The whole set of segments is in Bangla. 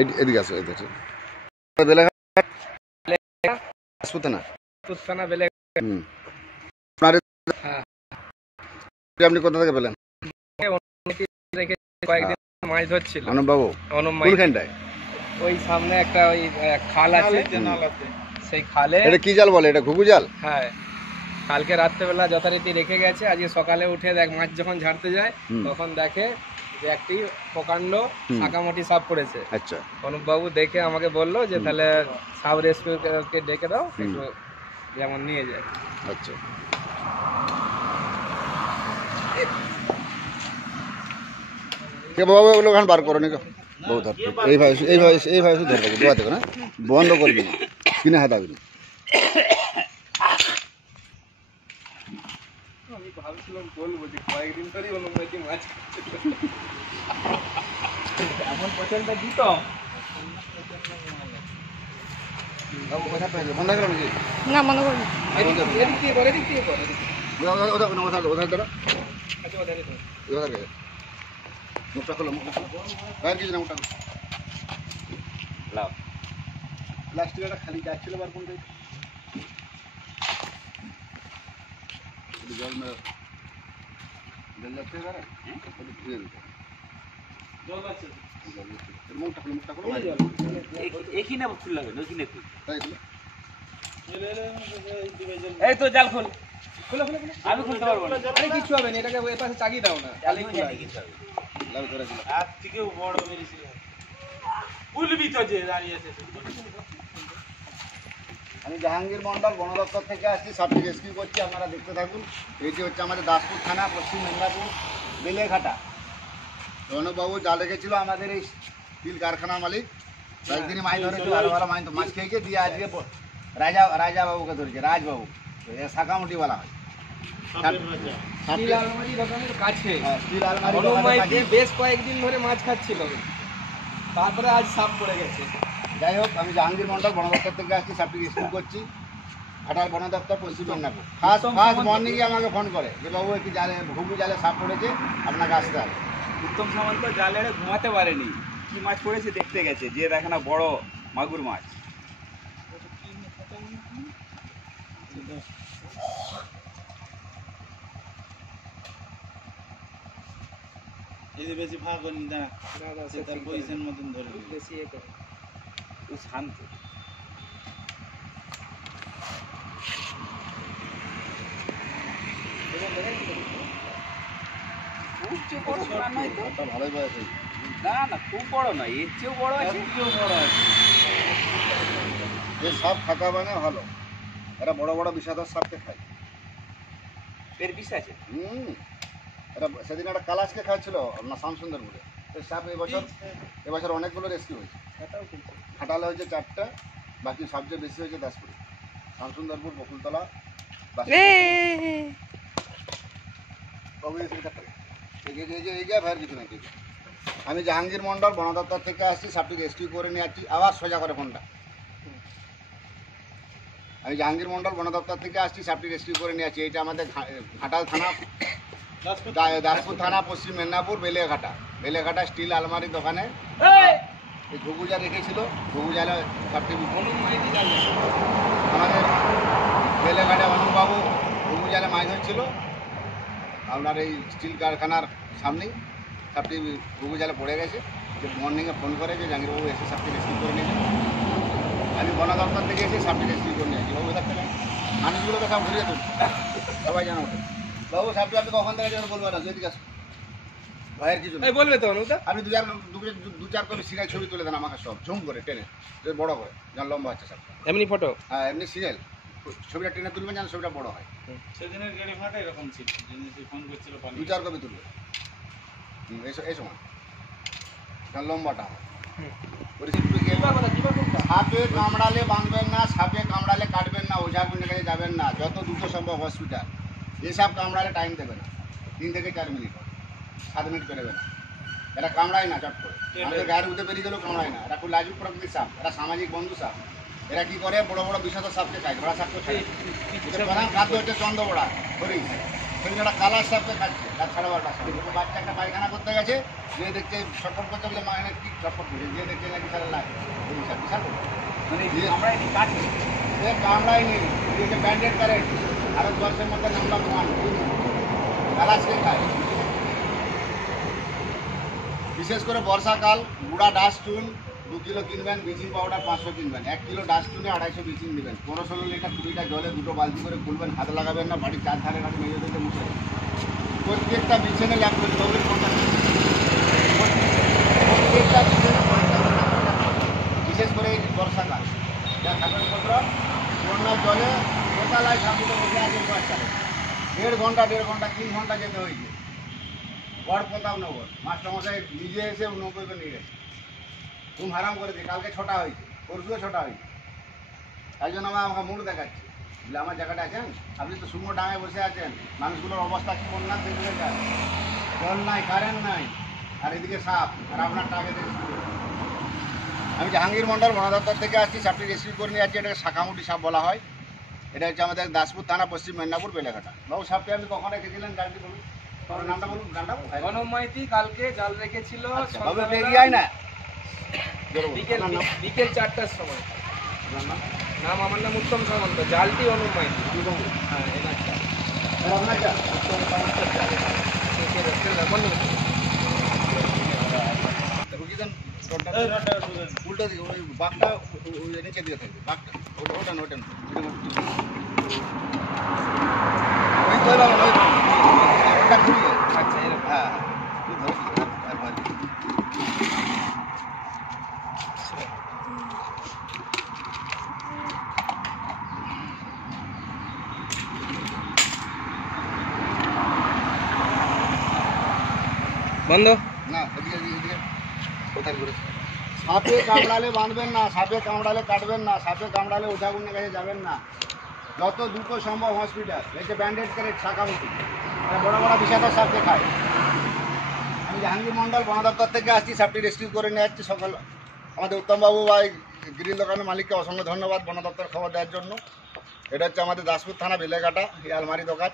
এদিকে আসো, এদিকে বেলেঘাটা থানা। আপনি কোথা থেকে পেলেন? কয়েকদিন মাছ ধরছিল অনুপবাবু কোনখানটায়? ওই সামনে একটা ওই খাল আছে, সেই খালে। এটা কি জাল বলে? এটা ঘুঘু জাল? হ্যাঁ, কালকে রাত্রেবেলা যথারীতি রেখে গেছে। আজকে সকালে উঠে দেখ মাছ যখন ঝাড়তে যায় তখন দেখে যে একটি প্রকাণ্ড শাঁকামাটি সাপ পড়েছে। আচ্ছা, অনুপবাবু দেখে আমাকে বললো যে তাহলে সাব রেস্কিউকে ডেকে দাও, একটু যেমন নিয়ে যায়। আচ্ছা, কে বাবা ওগুলো ওখানে বার করো নি বহু ধর এইভাবে শুধু ধরবে দোয়া থেকে না, বন্ধ করবি না, কিনে হাতাবি না। আমি ভাবছিলাম বলবো যে কয়েকদিন ধরেই অনুপবাবু মাছ এমন পছন্দটা দিত। না মনে করি প্লাস্টিক একটা খালি যাচ্ছিল বার কোনটা জল যাচ্ছে এই তো জাল খোল, আমি খুলতে পারবো না। আরে কিছু হবে না, এটাকে ওই পাশে চাগিয়ে দাও না, জালি খোলা কিছু হবে। আর থেকেও বড় মেরেছিল উলবি তো যে দাঁড়িয়ে আছে। আমি জাহাঙ্গীর মন্ডল, বন দপ্তর থেকে আসছি, সাপটি রেস্কিউ করছি, আপনারা দেখতে থাকুন। এটি হচ্ছে আমাদের দাসপুর থানা, পশ্চিম মেদিনীপুর, বেলেঘাটা। অনুপবাবু জাল রেখেছিল আমাদের এই স্টিল কারখানার মালিক, কয়েকদিনই মাছ ধরেছিল, ভালো ভালো মাছ খেয়েছে, দিয়ে আজকে রাজাবাবুকে ধরেছে, রাজবাবু শাঁকামুটিওয়ালা হয়। বেশ কয়েকদিন ধরে মাছ খাচ্ছিল, তারপরে আজ সাপ পড়ে গেছে। যাই হোক, আমি জাহাঙ্গীর মন্ডল, বন দপ্তর থেকে আসছি, সাপটি রেস্কিউ করছি। ঘাটাল বন দপ্তর, পশ্চিম মেদিনীপুর। ফার্স্ট মর্নিংয়ে আমাকে ফোন করে যে বাবু একটি জালে, ঘুঘু জালে সাপ পড়েছে, আপনাকে আসতে হবে। উত্তম সামন্ত জালে ঘুমাতে পারেনি, কি মাছ পড়েছে দেখতে গেছে, যে দেখে না বড় মাগুর মাছ। বেশি ভাগ করি না, তার পজিশন মতন ধরে বেশি ও শান্ত। ভালোই বয়স, না না খুব বড় নয়, এর চেয়েও বড় আছে, বড় আছে। এই সাপ থাকা মানে ভালো, এরা বড় বড় বিষাদর সাপকে খায়। এর বিষ আছে। এরা সেদিন একটা কালাশকে খাচ্ছিল আপনার শ্যামসুন্দরপুরে। এই সাপ এবছর অনেকগুলো রেস্কিউ হয়েছে। ঘাটালে হয়েছে 4টা, বাকি সবচেয়ে বেশি হয়েছে দাসপুরে, শ্যামসুন্দরপুর, বকুলতলা। আমি জাহাঙ্গীর মন্ডল, বন দপ্তর থেকে আসছি, সাপটি রেস্কিউ করে নিয়ে আসছি। আবার সোজা করে ফোনটা। আমি জাহাঙ্গীর মন্ডল, বন দপ্তর থেকে আসছি, সাপটি রেস্কিউ করে নিয়ে আসছি। এইটা আমাদের ঘাটাল থানা, দাসপুর থানা, পশ্চিম মেদিনীপুর, বেলেঘাটা স্টিল আলমারি দোকানে এই ঘুঘু জাল রেখেছিল। ঘুঘু জালে সাপটি আমাদের বেলেঘাটা অনুপবাবু ঘুঘু জালে মাছ ধরছিল আপনার এই স্টিল কারখানার সামনেই। সাপটি ঘুঘু জালে পড়ে গেছে। যে মর্নিংয়ে ফোন করে যে জাহাঙ্গীরবাবু এসে সাপটি রেস্কিউ করে নিয়ে যায়। আমি বন দপ্তর থেকে এসে সাপটি রেস্কিউ করে নিয়ে আসি। বাবু থাকতে মানুষগুলোকে সব ঘুরিয়ে তুলি, সবাই জানো। বাবু সাপটি আপনি কখন থেকে যেন বলবেন না, যদি কাছে ভয়ের কিছু নেই, বলবে তো আপনি দু চার কপি সিরিয়াল ছবি তুলে দেন আমাকে, সব ঝুম করে টেনে বড় করে, যেন লম্বা হচ্ছে সাপটা। এমনি ফটো? হ্যাঁ, এমনি সিরিয়াল ছবিটা টেনে তুলবেন যেন ছবিটা বড় হয়। সেদিনের গাড়ি ভাড়া এরকম ছিল, ফোন করছিল 2-4 কপি তুলবে এই সময়, যেন লম্বাটা হয়। সাপে কামড়ালে বাঁধবেন না, সাপে কামড়ালে কাটবেন না, ওঝাগুনের কাছে যাবেন না, যত দ্রুত সম্ভব হসপিটাল। এই সাপ কামড়ালে টাইম দেবে না, 3 থেকে 4 মিনিট, 7 মিনিট পেরোবে না। এরা কামড়ায় না চট করে, আমাদের গায়ের উঠে বেরিয়ে গেলেও কামড়ায় না। এরা খুব লাজুক প্রকৃতির সাপ, এরা সামাজিক বন্ধু সাপ। এরা কি করে, বড় বড় বিষাক্ত সাপকে খায়, ঘোড়া সাপকে খায়। এদের প্রধান খাদ্য হচ্ছে চন্দ্রবড়া, হরিশ। সেদিন একটা কালার সাপকে খাচ্ছে রাত 12:30টার সময় দুটো বাচ্চা একটা পায়খানা করতে গেছে, যে দেখছে ছটফট করতে বলে মায়ের কি ছটফট করছে, যে দেখছে নাকি সারা লাখ বিশাল বিশাল মানে আমরা এদিকে কাটছি সে কামড়াই নেই, এদিকে ব্যান্ডেড কারেন্ট আরো 10-এর মধ্যে নাম্বার 1 কালাসকে খায়। বিশেষ করে বর্ষাকাল গুঁড়া ডাস্ট চুন 2 কিলো কিনবেন, ব্লিচিং পাউডার 500 কিনবেন, 1 কিলো ডাস্ট চুনে 250 ব্লিচিং নেবেন, 15-16 লিটার 20টা জলে 2টো বালতি করে খুলবেন, হাত লাগাবেন না, বাড়ির 4 ধারে কাছে মেজে দিতে মুছে প্রত্যেকটা বিছানে ল্যাপটপ ডবল কন্টাক্ট, প্রত্যেকটা বিছানে বিশেষ করে এই বর্ষাকাল যা কাগজপত্র বন্যার জলে দোতলায় সামনে বসে আছে বাচ্চারা, 1.5 ঘন্টা 3 ঘন্টা যেতে হয়েছে। বড় প্রতাপনগর মাস্টারমশাই নিজে এসে নৌকোকে নিয়ে গেছে, ঘুম হারাম করেছে, কালকে ছোটা হয়েছে, পরশুও ছোটা হয়েছে। তাই জন্য আমাকে মুখ দেখাচ্ছে, বলে আমার জায়গাটা আছেন, আপনি তো শুকনো ডাঙায় বসে আছেন, মানুষগুলোর অবস্থা কি বন্যা দেখে যান, জল নাই, কারেন্ট নাই, আর এদিকে সাপ, আর আপনার টাকে আমি জাহাঙ্গীর মন্ডল বন দপ্তর থেকে আসছি, সাপটি রেস্কিউ করে নিয়ে যাচ্ছি। এটাকে শাখামুটি সাপ বলা হয়। এটা হচ্ছে আমাদের দাসপুর থানা, পশ্চিম মেদিনীপুর, বেলেঘাটা। বাবু সাপটি আপনি কখন রেখেছিলেন জালটি বলুন, আপনার নামটা বলুন। নামটা গণম মাইতি কালকে জাল রেখেছিল বাবু এগিয়ে না বিকেল 4টার সময়। নাম আমার নাম উত্তম সামন্ত, জালটি অনুপ মাইতি। হ্যাঁ এনার জাল। আপনার যা উল্টো দিকে ওই বাঘটা ওই নিচে দিয়ে থাকবে, বাঘটা ওটা ওটা ওই তো ওটা ঘুরিয়ে আচ্ছা এরকম। হ্যাঁ বন্ধ না এদিকে এদিকে কোথায় ঘুরেছে। সাপে কামড়ালে বাঁধবেন না, সাপে কামড়ালে কাটবেন না, সাপে কামড়ালে ওঝাগুনের কাছে যাবেন না, যত দ্রুত সম্ভব হসপিটাল। এই যে ব্যান্ডেড করে শাখামুখী বড় বড় বিষাক্ত সাপকে খায়। আমি জাহাঙ্গীর মন্ডল বন দপ্তর থেকে আসছি, সাপটি রেস্কিউ করে নিয়ে যাচ্ছি। সকাল আমাদের উত্তমবাবু বা এই গ্রিল দোকানের মালিককে অসংখ্য ধন্যবাদ বন দপ্তর খবর দেওয়ার জন্য। এটা হচ্ছে আমাদের দাসপুর থানা, বেলেঘাটা, এই আলমারি দোকান।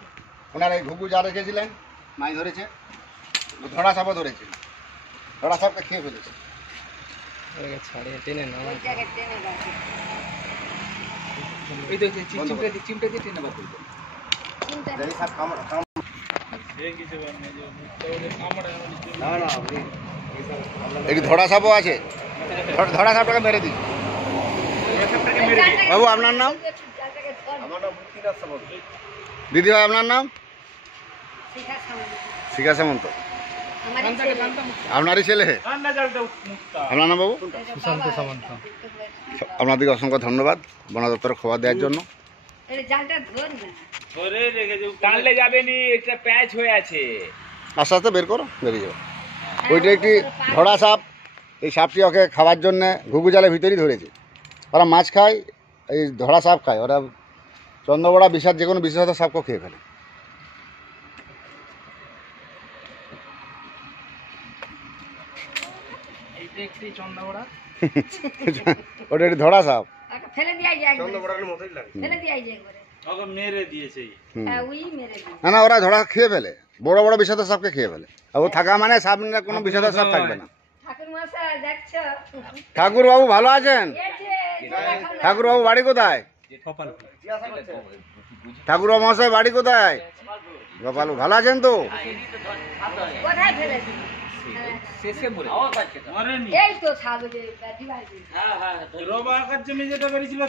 ওনারা এই ঘুঘু যা রেখেছিলেন মাছ ধরেছে, ধরা সাপও ধরেছে, ধরা সাপকে খেয়ে ফেলেছে। ছাড়িয়ে টেনে না এই তো চিমটে দিয়ে টেনে বার করবে। এই সাপ কামড় এটি ধরা সাপও আছে, ধরা সাপটাকে মেরে দিই। বাবু আপনার নাম? দিদি ভাই আপনার নাম? শিখা সামন্ত। আপনারই ছেলে? আপনার নাম বাবু? সুশান্ত সামন্ত। আপনাদেরকে অসংখ্য ধন্যবাদ বন দপ্তরের খবর দেওয়ার জন্য। টানলে যাবে নি, একটা প্যাচ হয়ে আছে। আস্তে আস্তে বের করো, বেরিয়ে যাবে। ওইটা একটি ধরা সাপ, এই সাপটি ওকে খাওয়ার জন্যে ঘুঘু জালের ভিতরেই ধরেছে। ওরা মাছ খায়, এই ধরা সাপ খায়, ওরা চন্দ্রবড়া বিষাদ যে কোনো বিশেষত সাপকে খেয়ে ফেলে। ওটা একটি ধরা সাপ। না না, ওরা ধরা খেয়ে ফেলে, বড় বড় বিষাদ সাপকে খেয়ে ফেলে। আর ও থাকা মানে সাপ কোনো বিষাদ সাপ থাকবে না। ঠাকুর বাবু ভালো আছেন? ঠাকুর বাবু বাড়ি কোথায়? ঠাকুর বাবু মশাই বাড়ি কোথায়? গোপাল ভালো আছেন তো? রোবা আকার জমি যেটা বেরিয়েছিল